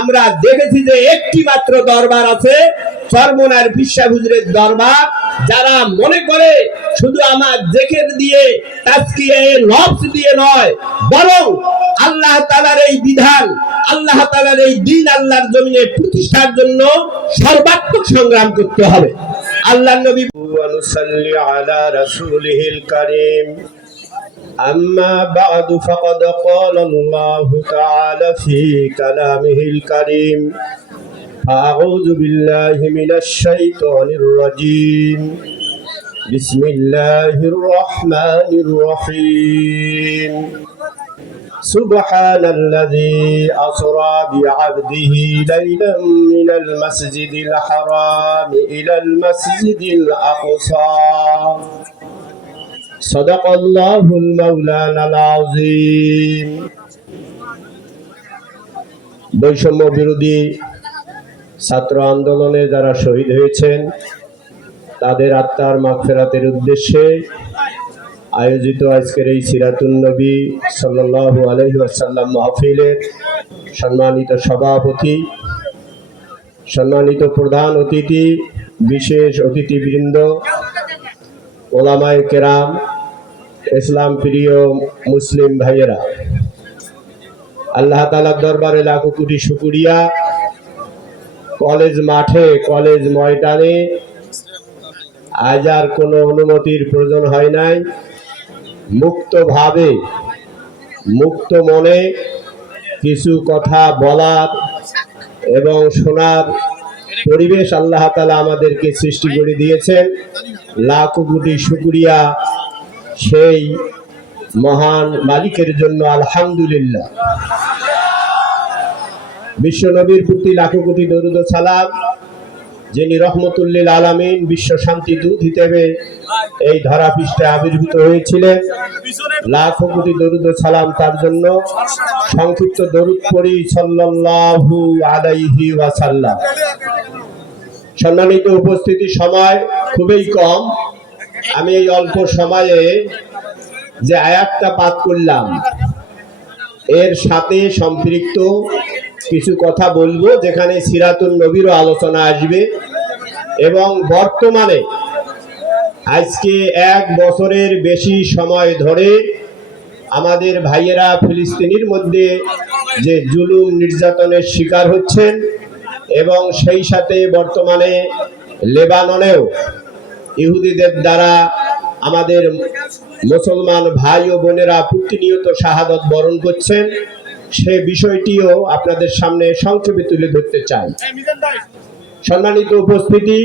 আমরা দেখেছি যে একটি মাত্র দরবার আছে, চরমনার বিশ্বাভুজুরের দরবার। যারা মনে করে শুধু আমার জেকের দিয়ে তাস্কিয়ে নফস দিয়ে নয়, বরং আল্লাহ তালার এই বিধান, আল্লাহ তালার এই দিন আল্লাহর জমিনে প্রতিষ্ঠার জন্য সর্বাত্মক সংগ্রাম করতে হবে। আল্লাহ নবী আলা হিল কারীম। أما بعد فقد قال الله تعالى في كلامه الكريم أعوذ بالله من الشيطان الرجيم. بسم الله الرحمن الرحيم. سبحان الذي أسرى بعبده ليلا من المسجد الحرام إلى المسجد الأقصى. صدق الله المولانا العظيم বৈষম্য বিরোধী ছাত্র আন্দোলনে যারা শহীদ হয়েছেন তাদের আত্মার মাগফেরাতের উদ্দেশ্যে আয়োজিত আজকের এই সিরাতুন নবী সাল্লাল্লাহু আলাইহি ওয়াসাল্লাম মাহফিলের সম্মানিত সভাপতি সম্মানিত প্রধান অতিথি বিশেষ অতিথিবৃন্দ ওলামায়ে কেরাম ইসলাম প্রিয় মুসলিম ভাইয়েরা, আল্লাহ তালার দরবারে লাখো কোটি শুকুরিয়া। কলেজ মাঠে, কলেজ ময়দানে আজ আর কোনো অনুমতির প্রয়োজন হয় নাই। মুক্তভাবে, মুক্ত মনে কিছু কথা বলার এবং শোনার পরিবেশ আল্লাহ তালা আমাদেরকে সৃষ্টি করে দিয়েছেন। লাখ কোটি শুকুরিয়া। সেই মহান মালিকের জন্য আলহামদুলিল্লাহ। বিশ্ব নবীর প্রতি লাখো কোটি দরুদ সালাম, যিনি রহমতুল্লিল আলামিন বিশ্ব শান্তি দূত হিসেবে এই ধরা পৃষ্ঠে আবির্ভূত হয়েছিলেন। লাখো কোটি দরুদ সালাম তার জন্য সংক্ষিপ্ত দরুদ পড়ি সাল্লাল্লাহু আলাইহি ওয়াসাল্লাম। সম্মানিত উপস্থিতি সময় খুবই কম। আমি এই অল্প সময়ে যে আয়াতটা পাঠ করলাম, এর সাথে সম্পৃক্ত কিছু কথা বলব, যেখানে সিরাতুল নবীরও আলোচনা আসবে। এবং বর্তমানে আজকে এক বছরের বেশি সময় ধরে আমাদের ভাইয়েরা ফিলিস্তিনির মধ্যে যে জুলুম নির্যাতনের শিকার হচ্ছেন, এবং সেই সাথে বর্তমানে লেবাননেও ইহুদিদের দ্বারা আমাদের মুসলমান ভাই ও বোনেরা প্রতিনিয়ত শাহাদত বরণ করছেন, সে বিষয়টিও আপনাদের সামনে সংক্ষেপে তুলে ধরতে চাই। সম্মানিত উপস্থিতি,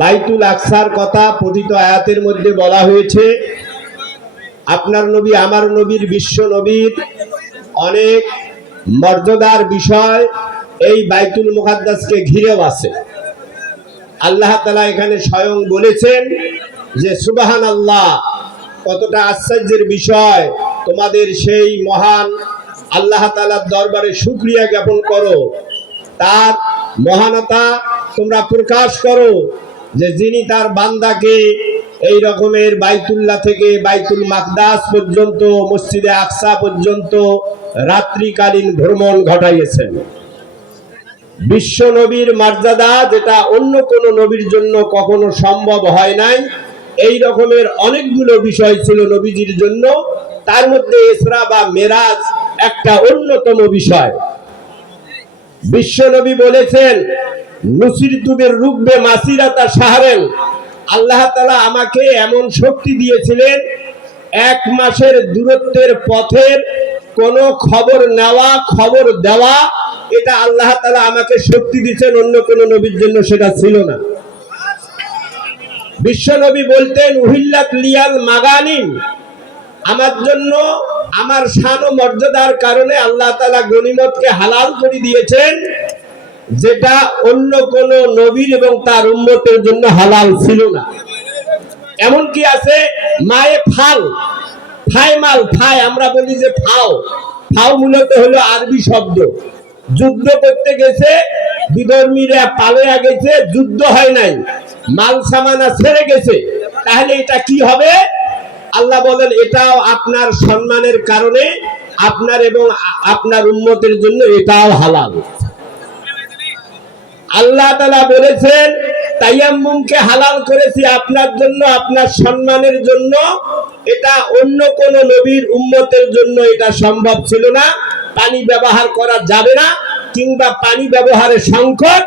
বাইতুল আকসার কথা পঠিত আয়াতের মধ্যে বলা হয়েছে, আপনার নবী, আমার নবীর বিশ্ব নবীর অনেক মর্যাদার বিষয় এই বাইতুল মুকাদ্দাসকে ঘিরেও আছে। আল্লাহ তালা এখানে স্বয়ং বলেছেন যে সুবাহান আল্লাহ কতটা আশ্চর্যের বিষয়, তোমাদের সেই মহান আল্লাহ তালার দরবারে সুক্রিয়া জ্ঞাপন করো। তার মহানতা তোমরা প্রকাশ করো যে যিনি তার বান্দাকে এই রকমের বাইতুল্লাহ থেকে বাইতুল মাকদাস পর্যন্ত, মসজিদে আকসা পর্যন্ত রাত্রিকালীন ভ্রমণ ঘটাইয়েছেন। বিশ্ব নবীর মর্যাদা যেটা অন্য কোন নবীর জন্য কখনো সম্ভব হয় নাই। এই রকমের অনেকগুলো বিষয় ছিল নবীজির জন্য। তার মধ্যে ইসরা বা মেরাজ একটা অন্যতম বিষয়। বিশ্ব নবী বলেছেন, নুসির তুবের রূপবে মাসিরাতা সাহারেন আল্লাহ তালা আমাকে এমন শক্তি দিয়েছিলেন, এক মাসের দূরত্বের পথের কোনো খবর নেওয়া, খবর দেওয়া এটা আল্লাহ তালা আমাকে শক্তি দিচ্ছেন অন্য কোন নবীর জন্য সেটা ছিল না। বিশ্ব নবী বলতেন, উহিল্লাত লিয়াল মাগানিম আমার জন্য আমার শান ও মর্যাদার কারণে আল্লাহ তালা গনিমতকে হালাল করে দিয়েছেন, যেটা অন্য কোন নবীর এবং তার উন্মতের জন্য হালাল ছিল না। এমন কি আছে, মায়ে ফাল ফাই মাল ফাই আমরা বলি যে ফাও। ফাও মূলত হলো আরবি শব্দ। যুদ্ধ করতে গেছে, বিধর্মীরা পালিয়ে গেছে যুদ্ধ হয় নাই, মাল সামানা ছেড়ে গেছে। তাহলে এটা কি হবে? আল্লাহ বলেন, এটাও আপনার সম্মানের কারণে, আপনার এবং আপনার উন্মতের জন্য এটাও হালাল। আল্লাহ তালা বলেছেন তাইয়াম্মুমকে হালাল করেছি আপনার জন্য, আপনার সম্মানের জন্য। এটা অন্য কোন নবীর উম্মতের জন্য এটা সম্ভব ছিল না। পানি ব্যবহার করা যাবে না, কিংবা পানি ব্যবহারের সংকট।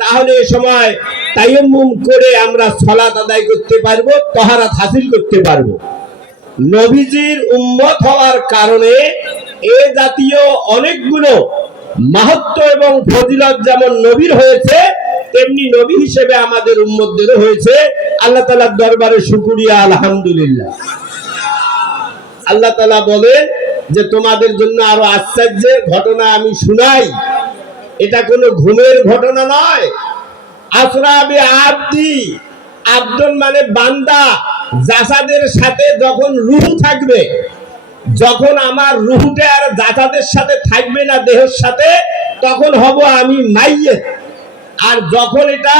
তাহলে এ সময় তাইয়াম্মুম করে আমরা সলাত আদায় করতে পারব, তহারাত হাসিল করতে পারব। নবীজির উম্মত হওয়ার কারণে এ জাতীয় অনেকগুলো মাহাত্ম এবং ফজিলত যেমন নবীর হয়েছে তেমনি নবী হিসেবে আমাদের উম্মতদেরও হয়েছে। আল্লাহ তালার দরবারে শুকুরিয়া, আলহামদুলিল্লাহ। আল্লাহ তালা বলেন যে, তোমাদের জন্য আরও আশ্চর্যের ঘটনা আমি শুনাই। এটা কোনো ঘুমের ঘটনা নয়। আসরাবে আব্দি। আব্দুল মানে বান্দা। জাসাদের সাথে যখন রুহ থাকবে, যখন আমার রুহুটা আর জাসাদের সাথে থাকবে না দেহের সাথে, তখন হব আমি মাইয়ে আর যখন এটা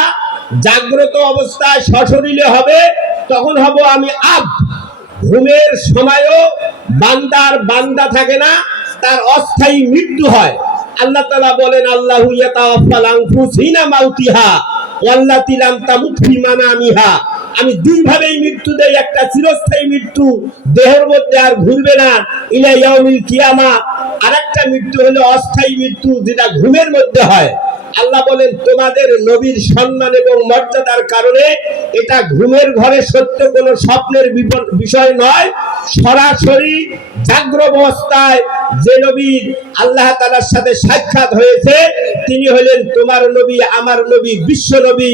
জাগ্রত অবস্থায় সশরীরে হবে, তখন হব আমি আব। ঘুমের সময়ও বান্দার বান্দা থাকে না, তার অস্থায়ী মৃত্যু হয়। আল্লাহ তালা বলেন, আল্লাহ মাউতিহা ওয়াল্লাতি লাম তামুত ফি মানামিহা। আমি দুইভাবেই মৃত্যু দেই, একটা চিরস্থায়ী মৃত্যু, দেহের মধ্যে আর ঘুরবে না, ইলা ইয়াউমিল কিয়ামা। আরেকটা মৃত্যু হলো অস্থায়ী মৃত্যু, যেটা ঘুমের মধ্যে হয়। আল্লাহ বলেন, তোমাদের নবীর সম্মান এবং মর্যাদার কারণে এটা ঘুমের ঘরে সত্য কোনো স্বপ্নের বিষয় নয়। সরাসরি জাগ্র অবস্থায় যে নবীর আল্লাহ তালার সাথে সাক্ষাৎ হয়েছে, তিনি হলেন তোমার নবী, আমার নবী, বিশ্ব নবী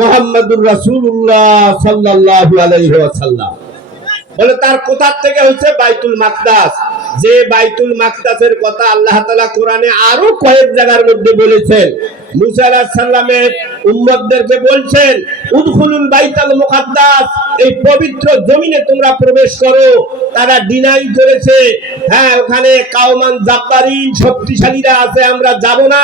মোহাম্মদুর রাসূলুল্লাহ সাল্লাল্লাহু আলাইহি বলে, তার কোথার থেকে হচ্ছে বাইতুল মাকদাস। যে বাইতুল মাকদাসের কথা আল্লাহ তালা কোরআনে আরও কয়েক জায়গার মধ্যে বলেছেন। হ্যাঁ ওখানে কাওমান শক্তিশালীরা আছে, আমরা যাব না।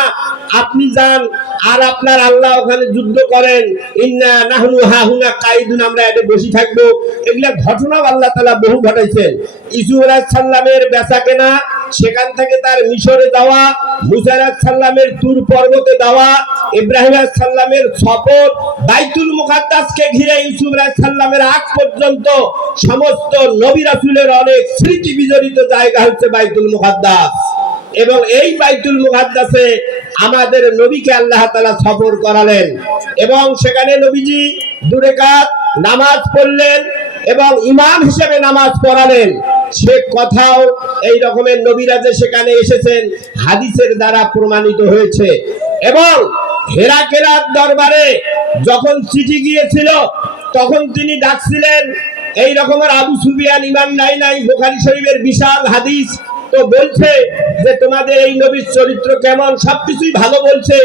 আপনি যান, আর আপনার আল্লাহ ওখানে যুদ্ধ করেন। ইন্না কাইদুন, আমরা এটা বসে থাকব। এগুলা ঘটনাও আল্লাহ তাআলা বহু ঘটাইছেন। ইসু আলাইহিস সালামের বেচা কেনা সেখান থেকে তার মিশরে যাওয়া মুসা সাল্লামের তুর পর্বতে যাওয়া, ইব্রাহিম সালামের শপথ, বাইতুল মুকাদ্দাসকে ঘিরে ইউসুফ সালামের আগ পর্যন্ত সমস্ত নবী রাসুলের অনেক স্মৃতি বিজড়িত জায়গা হচ্ছে বাইতুল মুকাদ্দাস। এবং এই বাইতুল মুকাদ্দাসে আমাদের নবীকে আল্লাহ তাআলা সফর করালেন। এবং সেখানে নবীজি দুরেকাত নামাজ পড়লেন এবং ইমাম হিসেবে নামাজ পড়ালেন। সে কথাও এই রকমের নবীরা যে সেখানে এসেছেন, হাদিসের দ্বারা প্রমাণিত হয়েছে। এবং হেরা কেরার দরবারে যখন চিঠি গিয়েছিল, তখন তিনি ডাকছিলেন, এই রকমের আবু সুবিয়ান ইমাম নাই নাই, বোখারি শরীফের বিশাল হাদিস তো বলছে যে তোমাদের এই নবীর চরিত্র কেমন? সবকিছুই ভালো বলছে।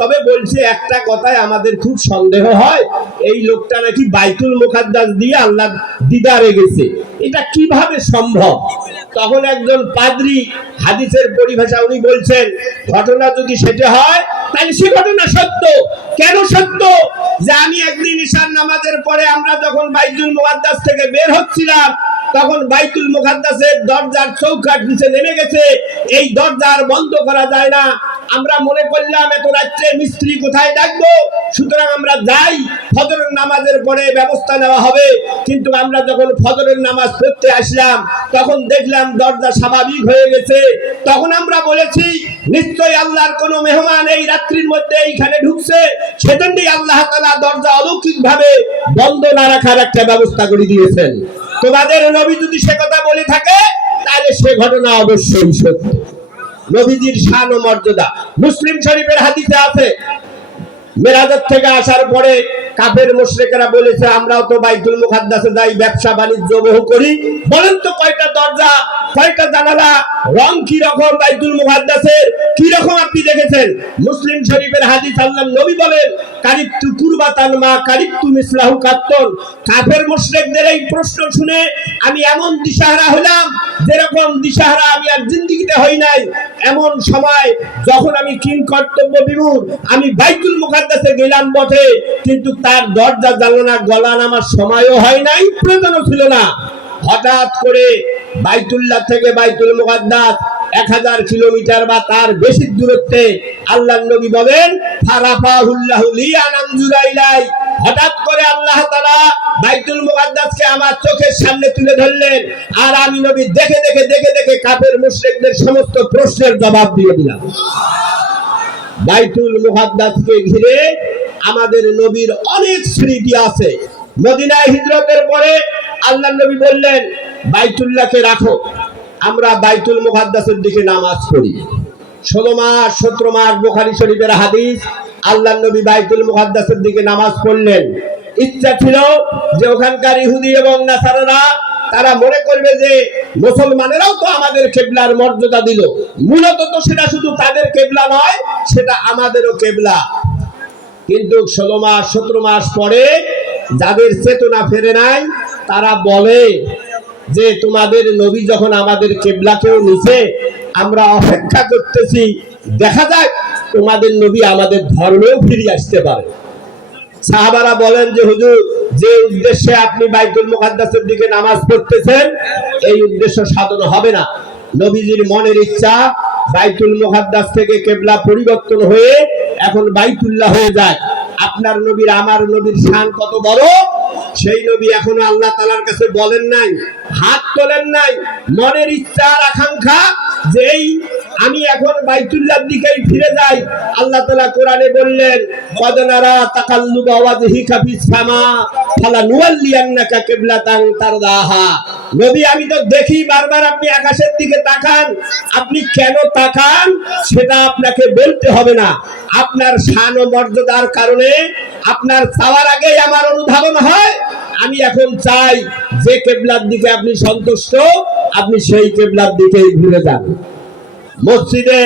তবে বলছে একটা কথায় আমাদের খুব সন্দেহ হয়, এই লোকটা নাকি বাইতুল মুখাদ্দাস দিয়ে আল্লাহ দিদারে গেছে। এটা কীভাবে সম্ভব? তখন একজন পাদ্রী হাদিসের পরিভাষা উনি বলছেন, ঘটনা যদি সেটা হয়, তাহলে সে ঘটনা সত্য। কেন সত্য? যে আমি একদিন ঈশান নামাজের পরে আমরা যখন বাইতুল মুকাদ্দাস থেকে বের হচ্ছিলাম তখন বাইতুল মুকাদ্দাসের দরজার চৌকাঠ নিচে নেমে গেছে। এই দরজা আর বন্ধ করা যায় না। আমরা মনে করলাম, এত রাত্রে মিস্ত্রি কোথায় ডাকবো? সুতরাং আমরা যাই, ফজরের নামাজের পরে ব্যবস্থা নেওয়া হবে। কিন্তু আমরা যখন ফজরের নামাজ পড়তে আসলাম, তখন দেখলাম দরজা স্বাভাবিক হয়ে গেছে। তখন আমরা বলেছি, নিশ্চয়ই আল্লাহর কোনো মেহমান এই রাত্রির মধ্যে এইখানে ঢুকছে। সেজন্যই আল্লাহ তাআলা দরজা অলৌকিক ভাবে বন্ধ না রাখার একটা ব্যবস্থা করে দিয়েছেন। তোমাদের নবী যদি সে কথা বলে থাকে, তাহলে সে ঘটনা অবশ্যই সত্য। নবীজির শান ও মর্যাদা। মুসলিম শরীফের হাদিসে আছে মেরাজত থেকে আসার পরে কাফের মুশরিকেরা বলেছে, আমরাও তো বাইতুল মুকাদ্দাসে যাই, ব্যবসা বাণিজ্য বহু করি। বলেন তো কয়টা দরজা, কয়টা জানালা, রং কি রকম বাইতুল মুকাদ্দাসের? কি রকম আপনি দেখেছেন? মুসলিম শরীফের হাদিস আল্লাহ নবী বলেন, কারিত্তু কুরবাতান মা কারিত্তু মিসলাহু কাত্তন। কাফের মুশরিকদের এই প্রশ্ন শুনে আমি এমন দিশাহারা হলাম, যেরকম দিশাহারা আমি আর জিন্দিগিতে হই নাই। এমন সময় যখন আমি কিং কর্তব্য বিমূর আমি বাইতুল মুকাদ্দাসে গেলাম বটে, কিন্তু তার দরজা জানালা সময়ও হয় নাই, প্রয়োজনও ছিল না। হঠাৎ করে থেকে বাইতুল মুকাদ্দাস এক হাজার কিলোমিটার বা তার বেশি দূরত্বে আল্লাহ নবী বলেন হঠাৎ করে আল্লাহ তাআলা বাইতুল মুকাদ্দাসকে আমার চোখের সামনে তুলে ধরলেন, আর আমি নবী দেখে দেখে দেখে দেখে কাফের মুশরিকদের সমস্ত প্রশ্নের জবাব দিয়ে দিলাম। বাইতুল মুকাদ্দাসকে ঘিরে আমাদের নবীর অনেক স্মৃতি আছে। মদিনায় হিজরতের পরে আল্লাহ নবী বললেন, বাইতুল্লাহকে রাখো, আমরা বাইতুল মুকাদ্দাসের দিকে নামাজ পড়ি। ষোলো মাস, সতেরো মাস বোখারি শরীফের হাদিস, আল্লাহ নবী বাইতুল মুকাদ্দাসের দিকে নামাজ পড়লেন। ইচ্ছা ছিল যে ওখানকার ইহুদি এবং নাসারারা তারা মনে করবে যে মুসলমানেরাও তো আমাদের কেবলার মর্যাদা দিল। মূলত তো সেটা শুধু তাদের কেবলা নয়, সেটা আমাদেরও কেবলা। কিন্তু ষোলো মাস, সতেরো মাস পরে যাদের চেতনা ফেরে নাই, তারা বলে যে তোমাদের নবী যখন আমাদের কেবলাকেও নিছে, আমরা অপেক্ষা করতেছি, দেখা যাক তোমাদের নবী আমাদের ধর্মেও ফিরে আসতে পারে। সাহাবারা বলেন যে, হুজুর, যে উদ্দেশ্যে আপনি বাইতুল মুকাদ্দাসের দিকে নামাজ পড়তেছেন, এই উদ্দেশ্য সাধন হবে না। নবীজির মনের ইচ্ছা বাইতুল মুকাদ্দাস থেকে কেবলা পরিবর্তন হয়ে এখন বাইতুল্লাহ হয়ে যায়। আপনার নবীর, আমার নবীর শান কত বড়? সেই নবী এখনও আল্লাহ তালার কাছে বলেন নাই, হাত তোলেন নাই। মনের ইচ্ছা আর আকাঙ্ক্ষা যেই আমি এখন বাইতুল্লাহর দিকেই ফিরে যাই। আল্লাহ তাআলা কোরআনে বললেন কদনারা তাকাল্লুবা ফালা আমি তো দেখি বারবার আপনি আকাশের দিকে তাকান। আপনি কেন তাকান? সেটা আপনাকে বলতে হবে না। আপনার শান ও মর্যাদার কারণে আপনার চাওয়ার আগেই আমার অনুধাবন হয়। আমি এখন চাই যে কেবলার দিকে আপনি সন্তুষ্ট, আপনি সেই কেবলার দিকেই ঘুরে যান। মসজিদে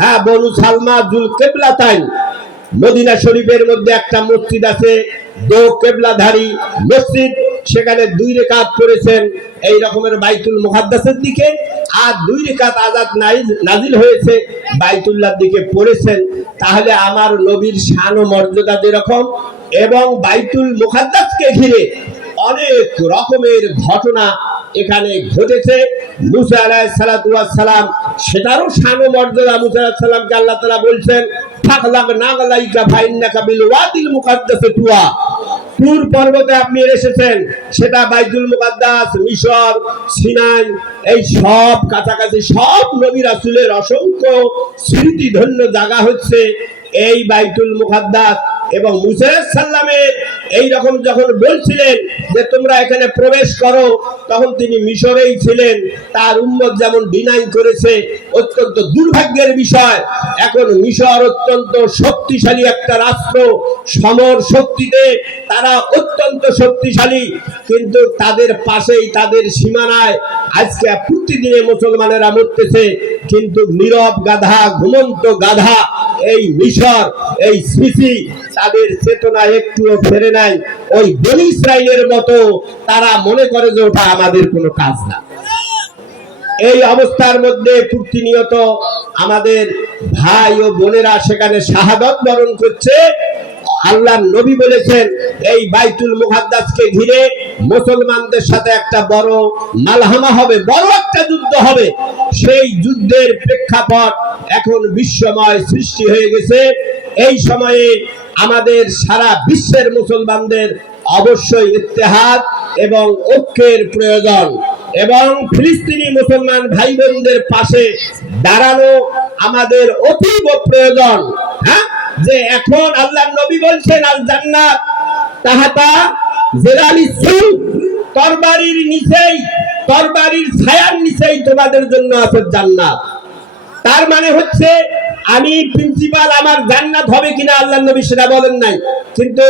হ্যাঁ বনু সালমা জুল কেবলা তাই মদিনা শরীফের মধ্যে একটা মসজিদ আছে দো কেবলাধারী মসজিদ। সেখানে দুই রেখাত করেছেন এই রকমের বাইতুল মুহাদ্দাসের দিকে, আর দুই রেখাত আজাদ নাজিল হয়েছে, বাইতুল্লাহর দিকে পড়েছেন। তাহলে আমার নবীর শান ও মর্যাদা যেরকম, এবং বাইতুল মুহাদ্দাসকে ঘিরে অনেক রকমের ঘটনা এখানে ঘটেছে। মুসা সালাতু সালাম, সেটারও শান মর্যাদা মুসা আলাইহিস সালামকে আল্লাহ তাআলা বলছেন ফাকলাক নাগলাইকা ফাইন্নাকা বিল ওয়াদিল মুকাদ্দাসে তুয়া। পর্বতে আপনি এসেছেন, সেটা বাইতুল মুকাদ্দাস, মিশর, সিনাই, এই সব কাছাকাছি সব নবী রাসূলের অসংখ্য স্মৃতিধন্য জায়গা হচ্ছে এই বাইতুল মুকাদ্দাস। এবং সাল্লামের এই রকম যখন বলছিলেন যে তোমরা এখানে প্রবেশ করো, তখন তিনি মিশরেই ছিলেন। তার উম্মত যেমন ডিনাই করেছে, অত্যন্ত দুর্ভাগ্যের বিষয়। এখন মিশর অত্যন্ত শক্তিশালী একটা রাষ্ট্র, সমর শক্তিতে তারা অত্যন্ত শক্তিশালী, কিন্তু তাদের পাশেই, তাদের সীমানায় আজকে প্রতিদিনে মুসলমানেরা মরতেছে, কিন্তু নীরব গাধা, ঘুমন্ত গাধা এই মিশর, এই সিসি তাদের চেতনা একটুও ফেরে নাই। ওই বনি ইসরায়েলের মতো তারা মনে করে যে ওটা আমাদের কোনো কাজ না। এই অবস্থার মধ্যে প্রতিনিয়ত আমাদের ভাই ও বোনেরা সেখানে শাহাদত বরণ করছে। আল্লাহ নবী বলেছেন, এই বাইতুল মুহাদ্দাসকে ঘিরে মুসলমানদের সাথে একটা বড় মালহামা হবে, বড় একটা যুদ্ধ হবে। সেই যুদ্ধের প্রেক্ষাপট এখন বিশ্বময় সৃষ্টি হয়ে গেছে। এই সময়ে আমাদের সারা বিশ্বের মুসলমানদের অবশ্যই ইত্তেহাদ এবং ঐক্যের প্রয়োজন। এবং ফিলিস্তিনি মুসলমান ভাই বোনদের পাশে দাঁড়ানো আমাদের অতীব প্রয়োজন। হ্যাঁ? যে এখন আল্লাহ নবী বলছেন আল জান্নাত তাহাতা জেলালি সুল, তরবারির নিচেই, তরবারির ছায়ার নিচেই তোমাদের জন্য আছে জান্নাত। তার মানে হচ্ছে আমি প্রিন্সিপাল আমার জান্নাত হবে কিনা আল্লাহ নবী সেটা বলেন নাই। কিন্তু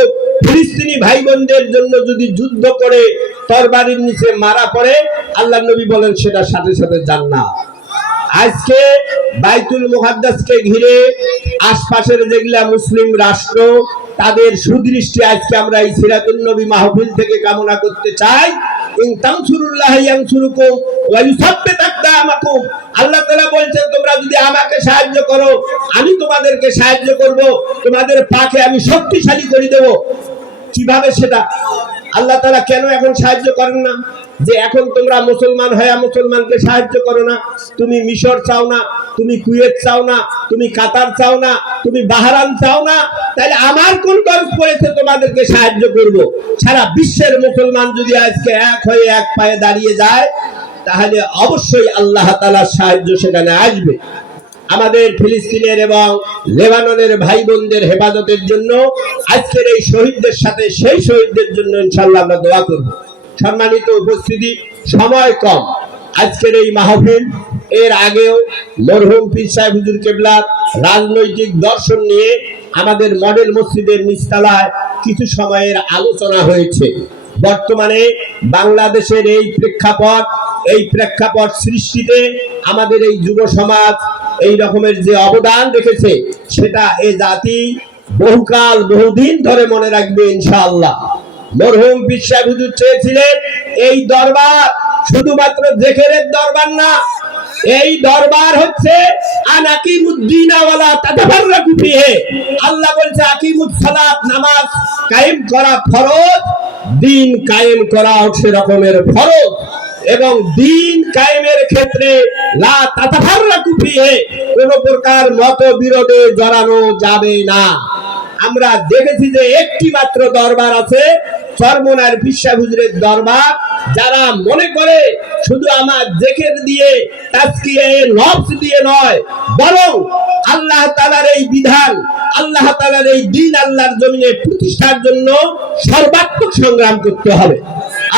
ফিলিস্তিনি ভাই বোনদের জন্য যদি যুদ্ধ করে, তরবারির নিচে মারা পড়ে আল্লাহ নবী বলেন সেটা সাথে সাথে জান্নাত। আজকে বাইতুল মুহাদ্দাসকে ঘিরে আশপাশের যেগুলা মুসলিম রাষ্ট্র, তাদের সুদৃষ্টি আজকে আমরা এই সিরাতুল নবী মাহফিল থেকে কামনা করতে চাই। আল্লাহ তাআলা বলছেন, তোমরা যদি আমাকে সাহায্য করো, আমি তোমাদেরকে সাহায্য করব, তোমাদের পাকে আমি শক্তিশালী করে দেব। কীভাবে সেটা? আল্লাহ তাআলা কেন এখন সাহায্য করেন না? যে এখন তোমরা মুসলমান হয়ে মুসলমানকে সাহায্য করো না, তুমি মিশর চাও না, তুমি কুয়েত চাও না, তুমি কাতার চাও না, তুমি বাহারান চাও না, তাহলে আমার কোন খরচ পড়েছে তোমাদেরকে সাহায্য করব? সারা বিশ্বের মুসলমান যদি আজকে এক হয়ে এক পায়ে দাঁড়িয়ে যায়, তাহলে অবশ্যই আল্লাহ তাআলার সাহায্য সেখানে আসবে। আমাদের ফিলিস্তিনের এবং লেবাননের ভাই বোনদের হেফাজতের জন্য আজকের এই শহীদদের সাথে সেই শহীদদের জন্য ইনশাল্লাহ আমরা দোয়া করব। সম্মানিত উপস্থিতি, সময় কম। আজকের এই মাহফিল, এর আগেও মরহুম পীর সাহেব হুজুর কেবলার রাজনৈতিক দর্শন নিয়ে আমাদের মডেল মসজিদের নিচতলায় কিছু সময়ের আলোচনা হয়েছে। বর্তমানে বাংলাদেশের এই প্রেক্ষাপট এই প্রেক্ষাপট সৃষ্টিতে আমাদের এই যুব সমাজ এই রকমের যে অবদান রেখেছে, সেটা এ জাতি বহুকাল, বহুদিন ধরে মনে রাখবে ইনশাআল্লাহ। মরহুম বিশ্বাস হুজুর চেয়েছিলেন, এই দরবার শুধুমাত্র জেখেরের দরবার না, এই দরবার হচ্ছে আল্লাহ বলছে আকিমুস সালাত নামাজ কায়েম করা ফরজ, দিন কায়েম করা হচ্ছে রকমের ফরজ এবং দিন কায়েমের ক্ষেত্রে লা তাতাফাররাকু ফিহে, কোন প্রকার মত বিরোধে জড়ানো যাবে না। আমরা দেখেছি যে একটি মাত্র দরবার আছে চরমনার বিশ্বা হুজুরের দরবার, যারা মনে করে শুধু আমার জেকের দিয়ে, তাজকিয়ে নফস দিয়ে নয়, বরং আল্লাহ তাআলার এই বিধান, আল্লাহ তাআলার এই দিন আল্লাহর জমিনে প্রতিষ্ঠার জন্য সর্বাত্মক সংগ্রাম করতে হবে।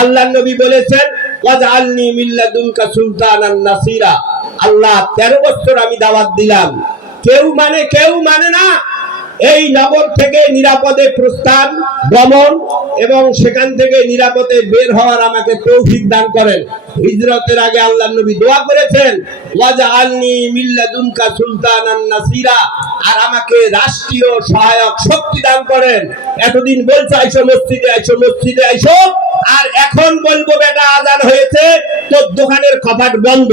আল্লাহ নবী বলেছেন, ওয়াজআলনি মিল্লাদুনকা সুলতানান নাসিরা। আল্লাহ 13 বছর আমি দাওয়াত দিলাম। কেউ মানে কেউ মানে না এই নগর থেকে নিরাপদে প্রস্থান, গমন এবং সেখান থেকে নিরাপদে বের হওয়ার আমাকে তৌফিক দান করেন। হিজরতের আগে আল্লাহ নবী দোয়া করেছেন মিল্লাদুনকা সুলতানান নাসিরা। আর আমাকে রাষ্ট্রীয় সহায়ক শক্তি দান করেন। এতদিন বলছো, আইসো মসজিদে আইসো মসজিদে, আইসো। আর এখন বলব, বেটা, আজান হয়েছে, তোর দোকানের কপাট বন্ধ।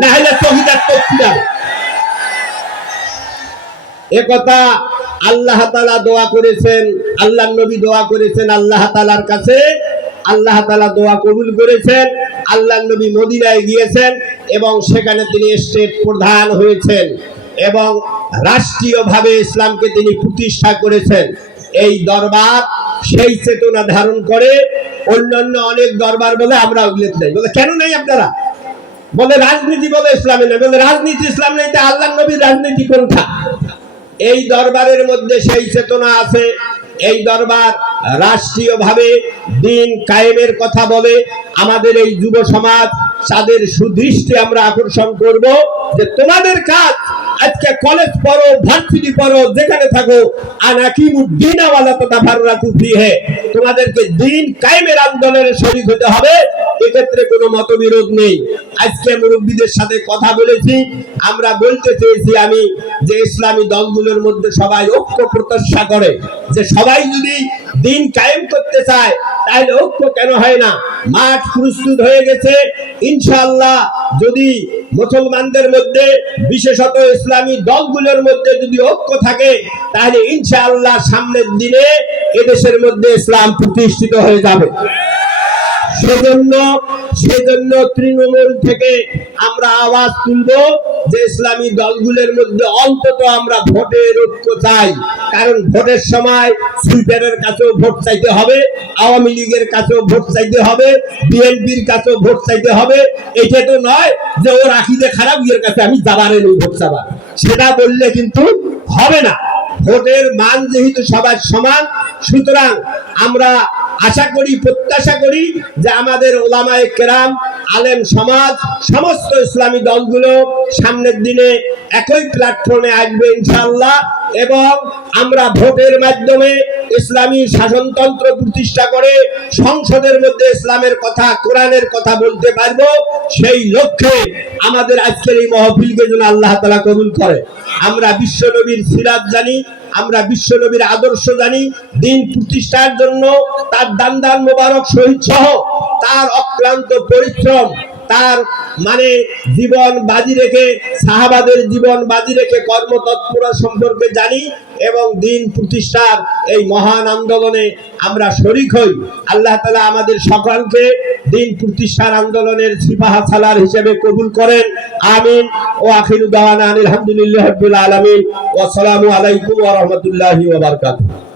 না হলে শহীদার তফসিদার একথা আল্লাহ তালা দোয়া করেছেন, আল্লাহ নবী দোয়া করেছেন, আল্লাহ তালার কাছে, আল্লাহ তালা দোয়া কবুল করেছেন, আল্লাহ নবী মদিনায় গিয়েছেন এবং সেখানে তিনি স্টেট প্রধান হয়েছেন এবং রাষ্ট্রীয়ভাবে ইসলামকে তিনি প্রতিষ্ঠা করেছেন। এই দরবার সেই চেতনা ধারণ করে অন্যান্য অনেক দরবার বলে আমরা উল্লেখ নেই। বলে, কেন নেই আপনারা? বলে, রাজনীতি বলে ইসলামে নেই। বলে, রাজনীতি ইসলাম নেই, তা আল্লাহ নবীর রাজনীতি কোনটা? এই দরবারের মধ্যে সেই চেতনা আছে। এই দরবার রাষ্ট্রীয়ভাবে দিন কায়েমের কথা বলে আমাদের এই যুব সমাজ তাদের সুদৃষ্টি আমরা আকর্ষণ করব যে তোমাদের কাজ আজকে কলেজ পড়ো, ভার্সিটি পড়ো, যেখানে থাকো আনাকিমুদ্দিন আওয়ালা তথা ভাররাতু ফিহে তোমাদেরকে দিন কায়েমের আন্দোলনের শরীক হতে হবে। এক্ষেত্রে কোনো মতবিরোধ নেই। আজকে মুরব্বীদের সাথে কথা বলেছি। আমরা বলতে চেয়েছি আমি যে ইসলামী দলগুলোর মধ্যে সবাই ঐক্য প্রত্যাশা করে যে সবাই যদি দিন কায়েম করতে চায় তাহলে ঐক্য কেন হয় না? মাঠ প্রস্তুত হয়ে গেছে। ইনশাল্লাহ যদি মুসলমানদের মধ্যে, বিশেষত ইসলামী দলগুলোর মধ্যে যদি ঐক্য থাকে, তাহলে ইনশাআল্লাহ সামনের দিনে এদেশের মধ্যে ইসলাম প্রতিষ্ঠিত হয়ে যাবে। সেজন্য সেজন্য তৃণমূল থেকে আমরা আওয়াজ তুলব যে ইসলামী দলগুলোর মধ্যে অন্তত আমরা ভোটের ঐক্য চাই। কারণ ভোটের সময় সুইপারের কাছেও ভোট চাইতে হবে, আওয়ামী লীগের কাছেও ভোট চাইতে হবে, বিএনপির কাছেও ভোট চাইতে হবে। এটা তো নয় যে ওর আকিদে খারাপ, ইয়ের কাছে আমি যাবারে নেই ভোট চাবার। সেটা বললে কিন্তু হবে না। ভোটের মান যেহেতু সবার সমান, সুতরাং আমরা আশা করি, প্রত্যাশা করি যে আমাদের ওলামায় কেরাম, আলেম সমাজ, সমস্ত ইসলামী দলগুলো সামনের দিনে একই প্ল্যাটফর্মে আসবে ইনশাল্লাহ এবং আমরা ভোটের মাধ্যমে ইসলামী শাসনতন্ত্র প্রতিষ্ঠা করে সংসদের মধ্যে ইসলামের কথা, কোরআনের কথা বলতে পারব। সেই লক্ষ্যে আমাদের আজকের এই মহফিলকে যেন আল্লাহ তালা কবুল করে। আমরা বিশ্বনবীর সিরাত জানি আমরা বিশ্বনবীর আদর্শ জানি, দিন প্রতিষ্ঠার জন্য তার দান দান মোবারক শহীদ সহ তার অক্লান্ত পরিশ্রম তার মানে জীবন বাজি রেখে, সাহাবাদের জীবন বাজি রেখে কর্মতৎপরা সম্পর্কে জানি এবং দিন প্রতিষ্ঠার এই মহান আন্দোলনে আমরা শরিক হই। আল্লাহ তালা আমাদের সকলকে দিন প্রতিষ্ঠার আন্দোলনের সিপাহা সালার হিসেবে কবুল করেন। আমিন। ও আখিরুদ্দাওয়ানা আলহামদুলিল্লাহ রবিল আলমিন। ওয়াসালামু আলাইকুম ওয়া রাহমাতুল্লাহি ওয়া বারাকাতুহু।